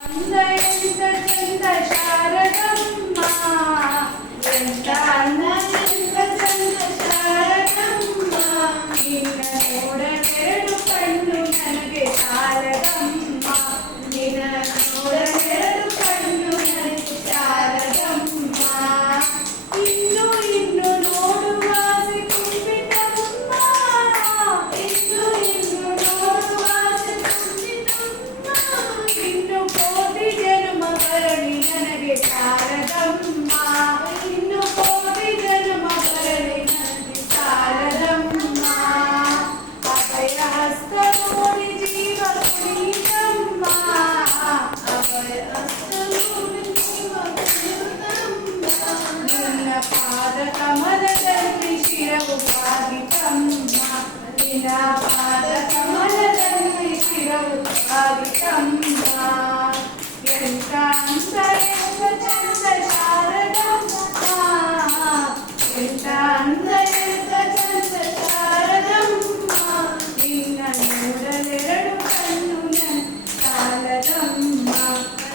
ಅಂದ ಎಂತ ಚಂದ ಶಾರದಮ್ಮ ಎಂತ ಅಂದ ಎಂತ ಚಂದ ಶಾರದಮ್ಮ ನಿನ್ನ ನೋಡಲೆರಡು ಕಣ್ಣು ನನಗೆ ಸಾಲದಮ್ಮ ನಿನ್ನ ನೋಡಲೆರಡು ಕಣ್ಣು ನನಗೆ ಸಾಲದಮ್ಮ ಇನ್ನು ಇನ್ನು ನೋಡುವ ಆಸೆ ತುಂಬಿತಮ್ಮ ಇನ್ನು ನೋಡುವ ಆಸೆ ತುಂಬಿತಮ್ಮ ಇನ್ನು ಕೋಟಿ ಜನ್ಮ ಬರಲಿ ನನಗೆ ಸಾಲದಮ್ಮ ಇನ್ನು ಕೋಟಿ ಜನ್ಮ ಬರಲಿ ನನಗೆ ಸಾಲದಮ್ಮ ಅಭಯ ಹಸ್ತ ನೋಡಿ ಜೀವ ಕುಣಿತಮ್ಮ ಅಭಯ ಹಸ್ತ ನೋಡಿ ಜೀವ ಕುಣಿತಮ್ಮ ನಿನ್ನ ಪಾದ ಕಮಲದಲ್ಲಿ ಶಿರವು ಬಾಗಿತಮ್ಮ ನಿನ್ನ ಪಾದ ಕಮಲದಲ್ಲಿ ಶಿರವು ಬಾಗಿತಮ್ಮ ಎಂತ ಅಂತ ಎಂತ ಚಂದ ಶಾರದಮ್ಮ ಎಂತ ಅಂದ ಎಂತ ಚಂದ ಶಾರದಮ್ಮ ನಿನ್ನ ನೋಡಲೆರಡು ಕಣ್ಣು ಸಾಲದಮ್ಮ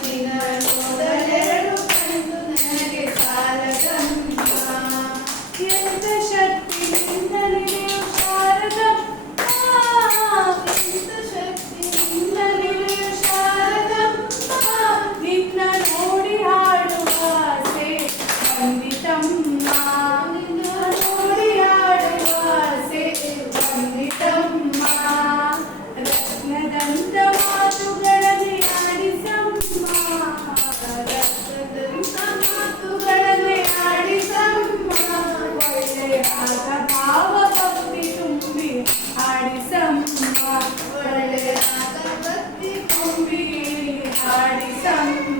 ನಿನ್ನ ನೋಡಲೆರಡು ಕಣ್ಣು ನನಗೆ ಸಾಲದಮ್ಮ ಎಂತ ಶಕ್ತಿ ನಿನ್ನಲಿದೆಯೋ ಶಾರದಮ್ಮ ಎಂತ ಶಕ್ತಿ ನಿನ್ನಲಿದೆಯೋ ಶಾರದಮ್ಮ ನಿನ್ನ ನೋಡಿ ಹಾಡುವ ಆಸೆ ಬಂದಿತಮ್ಮ ನಿನ್ನ ನೋಡಿ ಹಾಡುವ ಆಸೆ ಬಂದಿತಮ್ಮ ರತ್ನದಂತ ಮಾತುಗಳಲ್ಲಿ ಆಡಿಸಮ್ಮ ರತ್ನದಂತ ಮಾತುಗಳಲ್ಲಿ ಆಡಿಸಮ್ಮ ಒಳ್ಳೆಯಾದ ಭಾವ ಭಕ್ತಿ ತುಂಬಿ ಆಡಿಸಮ್ಮ ಒಳ್ಳೆಯಾದ ಭಕ್ತಿ ತುಂಬಿ ಆಡಿಸಮ್ಮ